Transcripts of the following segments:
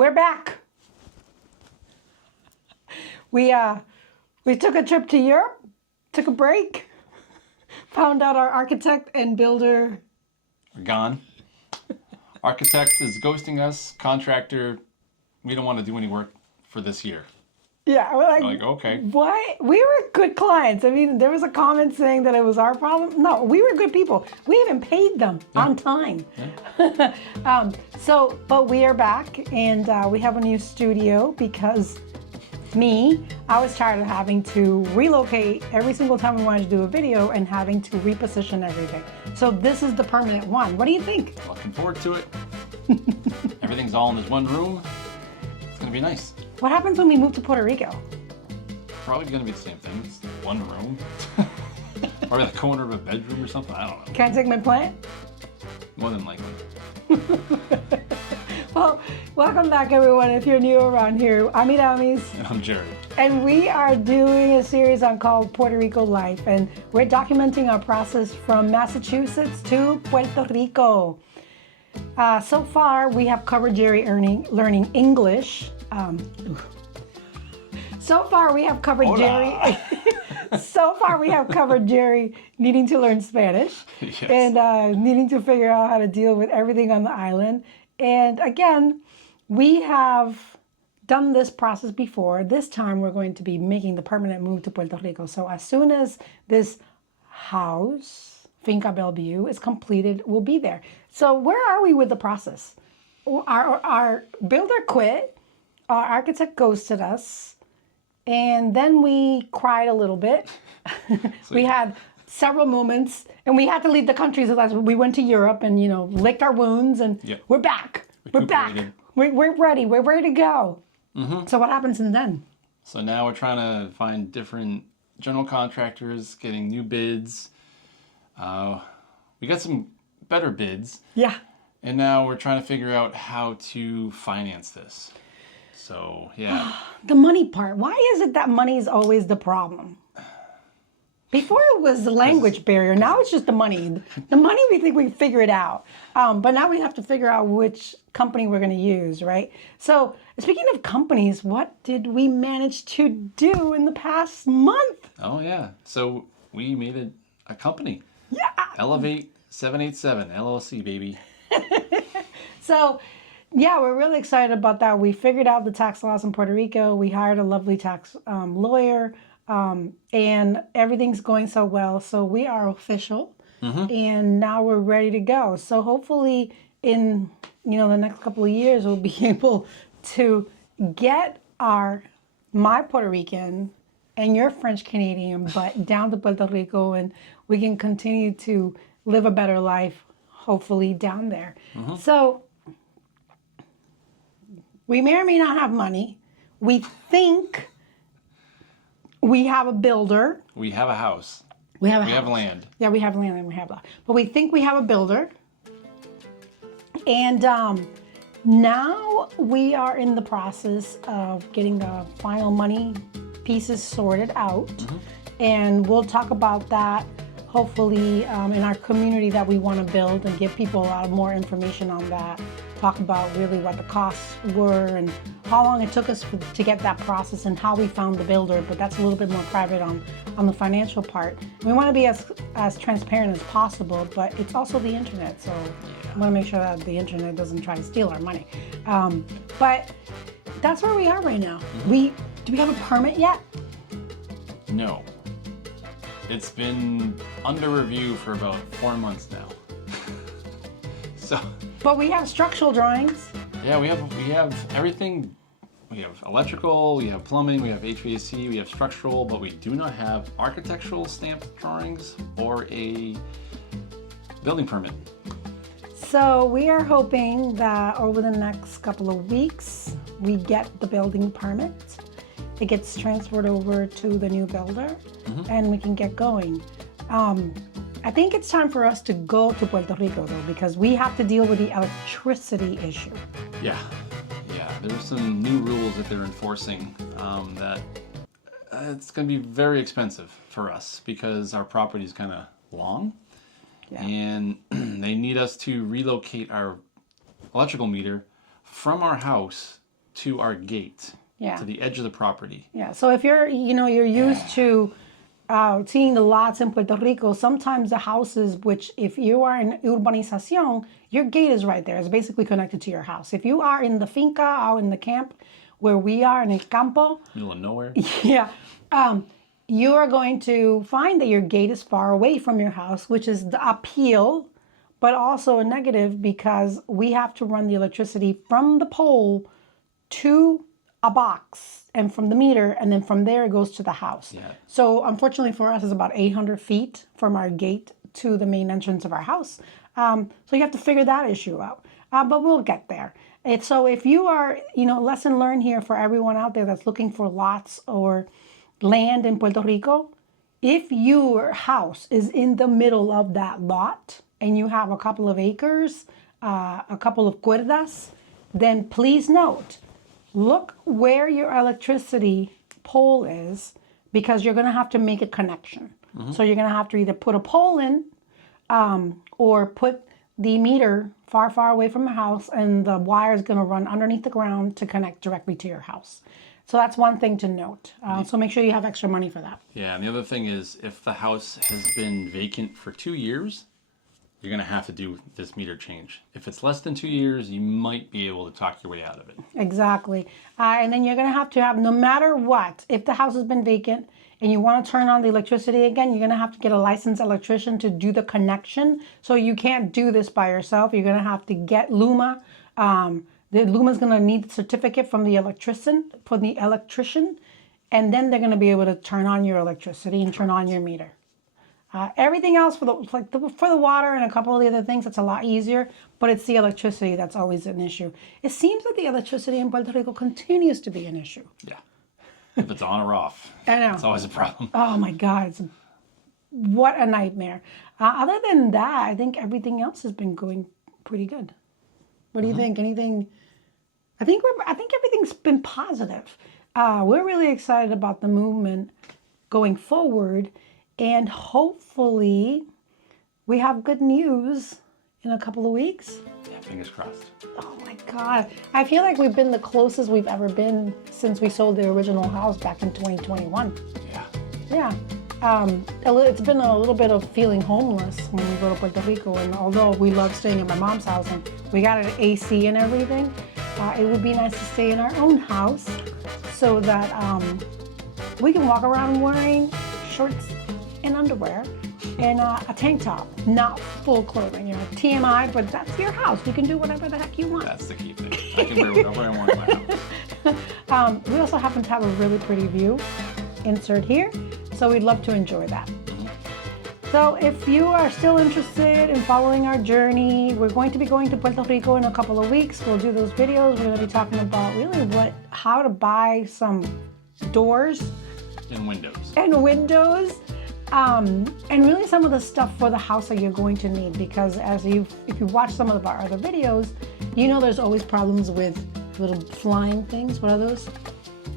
We're back. We took a trip to Europe, took a break, found out our architect and builder are gone. Architect is ghosting us. Contractor, we don't want to do any work for this year. Yeah, we're like, okay. What? We were good clients. I mean, there was a comment saying that it was our problem. No, we were good people. We even paid them on time. Yeah. But we are back, and we have a new studio because I was tired of having to relocate every single time we wanted to do a video and having to reposition everything. So this is the permanent one. What do you think? Looking forward to it. Everything's all in this one room. It's going to be nice. What happens when we move to Puerto Rico? Probably going to be the same thing. It's one room. Or the corner of a bedroom or something. I don't know. Can I take my plant? More than likely. Well, welcome back, everyone. If you're new around here, I'm Iramis. And I'm Gerry. And we are doing a series called Puerto Rico Life. And we're documenting our process from Massachusetts to Puerto Rico. So far, we have covered Gerry learning English. So far, we have covered Gerry. So far, we have covered Gerry needing to learn Spanish. Yes. And needing to figure out how to deal with everything on the island. And again, we have done this process before. This time, we're going to be making the permanent move to Puerto Rico. So as soon as this house, Finca Bellevue, is completed, we'll be there. So where are we with the process? Our builder quit. Our architect ghosted us, and then we cried a little bit. We had several moments, and we had to leave the country. So we went to Europe and, licked our wounds, and we're back. We're back. We're ready. We're ready to go. Mm-hmm. So what happens since then? So now we're trying to find different general contractors, getting new bids. We got some better bids. Yeah. And now we're trying to figure out how to finance this. So, yeah. The money part. Why is it that money is always the problem? Before it was the language barrier. Now it's just the money. The money, we think we figure it out. But now we have to figure out which company we're going to use, right? So speaking of companies, what did we manage to do in the past month? Oh, yeah. So we made a company. Yeah. Elevate 787 LLC, baby. So, yeah, we're really excited about that. We figured out the tax laws in Puerto Rico. We hired a lovely tax lawyer, and everything's going so well. So we are official, and now we're ready to go. So hopefully in, the next couple of years, we'll be able to get my Puerto Rican and your French Canadian butt down to Puerto Rico, and we can continue to live a better life, hopefully down there. So we may or may not have money. We think we have a builder. We have a house. We have land. Yeah, we have land and we have land. But we think we have a builder. And now we are in the process of getting the final money pieces sorted out. And we'll talk about that hopefully in our community that we want to build, and give people a lot more information on that. Talk about really what the costs were and how long it took us to get that process and how we found the builder, but that's a little bit more private on the financial part. We want to be as transparent as possible, but it's also the internet, so I want to make sure that the internet doesn't try to steal our money. But that's where we are right now. Do we have a permit yet? No. It's been under review for about 4 months now. But we have structural drawings. Yeah, we have everything. We have electrical, we have plumbing, we have HVAC, we have structural, but we do not have architectural stamped drawings or a building permit. So we are hoping that over the next couple of weeks, we get the building permit. It gets transferred over to the new builder, and we can get going. I think it's time for us to go to Puerto Rico, though, because we have to deal with the electricity issue. Yeah. There's some new rules that they're enforcing that it's going to be very expensive for us because our property is kind of long. Yeah. And they need us to relocate our electrical meter from our house to our gate, Yeah. to the edge of the property. Yeah. So if you're, you're used to seeing the lots in Puerto Rico, sometimes the houses, which if you are in urbanización, your gate is right there. It's basically connected to your house. If you are in the finca, out in the camp, where we are in el campo, Middle of nowhere. yeah, you are going to find that your gate is far away from your house, which is the appeal, but also a negative because we have to run the electricity from the pole to a box and from the meter, and then from there it goes to the house. Yeah. So unfortunately for us, it's about 800 feet from our gate to the main entrance of our house. So you have to figure that issue out, but we'll get there. So if you are, lesson learned here for everyone out there that's looking for lots or land in Puerto Rico, if your house is in the middle of that lot and you have a couple of acres, a couple of cuerdas, then please note, look where your electricity pole is because you're going to have to make a connection. So you're going to have to either put a pole in or put the meter far, far away from the house, and the wire is going to run underneath the ground to connect directly to your house. So that's one thing to note. So make sure you have extra money for that. Yeah, and the other thing is if the house has been vacant for 2 years, you're going to have to do this meter change. If it's less than 2 years, you might be able to talk your way out of it. Exactly. And then you're going to have, no matter what, if the house has been vacant and you want to turn on the electricity again, you're going to have to get a licensed electrician to do the connection. So you can't do this by yourself. You're going to have to get Luma. The Luma's going to need the certificate from the electrician, and then they're going to be able to turn on your electricity and turn on your meter. Everything else for the water and a couple of the other things, it's a lot easier, but it's the electricity that's always an issue. It seems that the electricity in Puerto Rico continues to be an issue. Yeah. If it's on or off, I know. it's always a problem. Oh my God, what a nightmare. Other than that, I think everything else has been going pretty good. What do you think? Anything? I think everything's been positive. We're really excited about the movement going forward. And hopefully we have good news in a couple of weeks. Yeah, fingers crossed. Oh my God. I feel like we've been the closest we've ever been since we sold the original house back in 2021. Yeah. Yeah. It's been a little bit of feeling homeless when we go to Puerto Rico. And although we love staying at my mom's house and we got an AC and everything, it would be nice to stay in our own house so that we can walk around wearing shorts and underwear and a tank top, not full clothing. TMI, but that's your house. You can do whatever the heck you want. That's the key thing. I can wear whatever I want in my house. We also happen to have a really pretty view insert here, so we'd love to enjoy that. So if you are still interested in following our journey, we're going to be going to Puerto Rico in a couple of weeks. We'll do those videos. We're going to be talking about really how to buy some doors And windows. And really some of the stuff for the house that you're going to need, because if you watch some of our other videos, there's always problems with little flying things. What are those?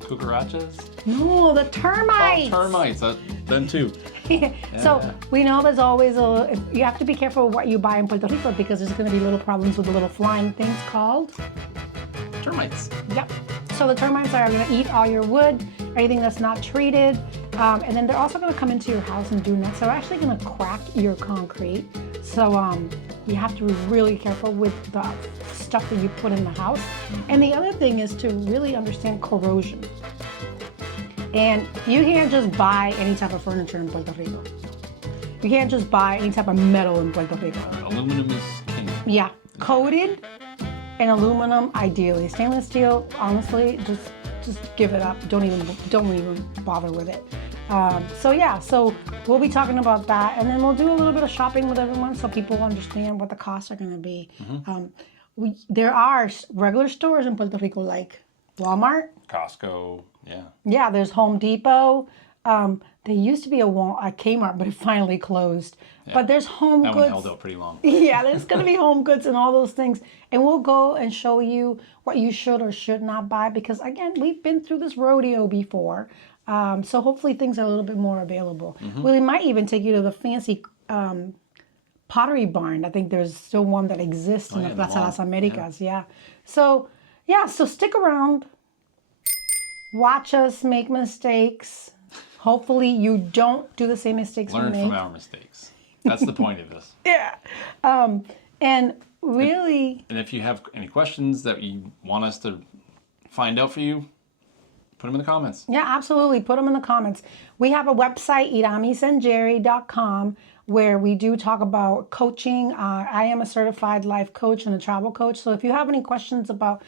Cucarachas? No, the termites. Oh, termites. Them too. Yeah. So we know there's always you have to be careful what you buy in Puerto Rico because there's going to be little problems with the little flying things called Termites. Yep. So the termites are going to eat all your wood, anything that's not treated. And then they're also going to come into your house and do next. They're actually going to crack your concrete. So you have to be really careful with the stuff that you put in the house. And the other thing is to really understand corrosion. And you can't just buy any type of furniture in Puerto Rico. You can't just buy any type of metal in Puerto Rico. Aluminum is king. Yeah, coated and aluminum ideally. Stainless steel, honestly, just give it up. Don't even bother with it. So we'll be talking about that, and then we'll do a little bit of shopping with everyone so people understand what the costs are going to be. There are regular stores in Puerto Rico like Walmart, Costco, yeah. Yeah, there's Home Depot. There used to be a Kmart, but it finally closed. Yeah. But there's Home Goods. That one held out pretty long. Yeah, there's going to be Home Goods and all those things. And we'll go and show you what you should or should not buy because, again, we've been through this rodeo before. So hopefully things are a little bit more available. We might even take you to the fancy Pottery Barn. I think there's still one that exists in the Plaza Las Americas. Yeah. So, yeah, so stick around. Watch us make mistakes. Hopefully you don't do the same mistakes we Learn make. from our mistakes. That's the point of this. Yeah. And really... And if you have any questions that you want us to find out for you, put them in the comments. Yeah, absolutely. Put them in the comments. We have a website, iramisandgerry.com, where we do talk about coaching. I am a certified life coach and a travel coach. So if you have any questions about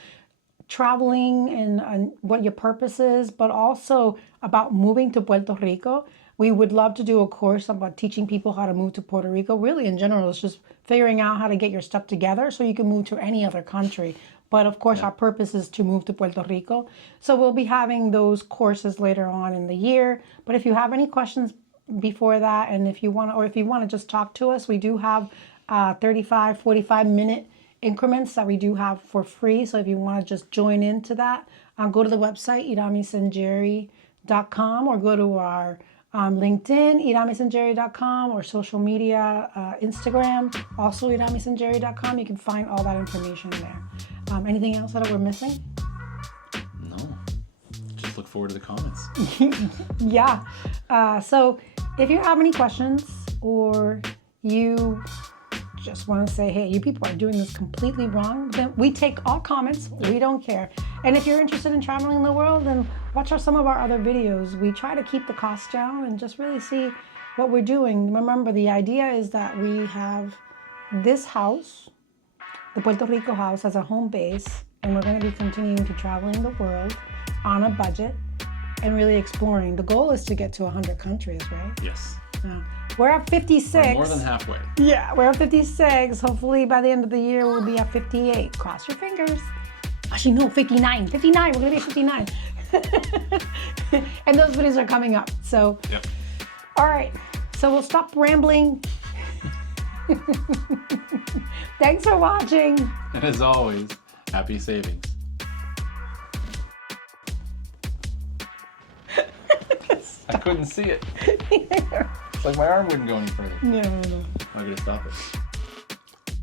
traveling and what your purpose is, but also about moving to Puerto Rico, we would love to do a course about teaching people how to move to Puerto Rico. Really, in general, it's just figuring out how to get your stuff together so you can move to any other country. But of course, our purpose is to move to Puerto Rico. So we'll be having those courses later on in the year. But if you have any questions before that, and if you want to, or if you want to just talk to us, we do have 35, 45-minute increments that we do have for free. So if you want to just join into that, go to the website, iramisandgerry.com, or go to our LinkedIn, iramisandgerry.com, or social media, Instagram, also iramisandgerry.com. You can find all that information there. Anything else that we're missing? No. Just look forward to the comments. Yeah. So if you have any questions, or you just want to say, hey, you people are doing this completely wrong, then we take all comments. We don't care. And if you're interested in traveling the world, then watch some of our other videos. We try to keep the costs down and just really see what we're doing. Remember, the idea is that we have this house, the Puerto Rico house, as a home base, and we're going to be continuing to traveling the world on a budget and really exploring. The goal is to get to 100 countries, right? Yes. We're at 56. We're more than halfway. Yeah, we're at 56. Hopefully by the end of the year, we'll be at 58. Cross your fingers. Actually, no, 59. 59. We're going to be at 59. And those videos are coming up. So, Yep. All right. So we'll stop rambling. Thanks for watching. And as always, happy savings. I couldn't see it. It's like my arm wouldn't go any further. No. I'm going to stop it.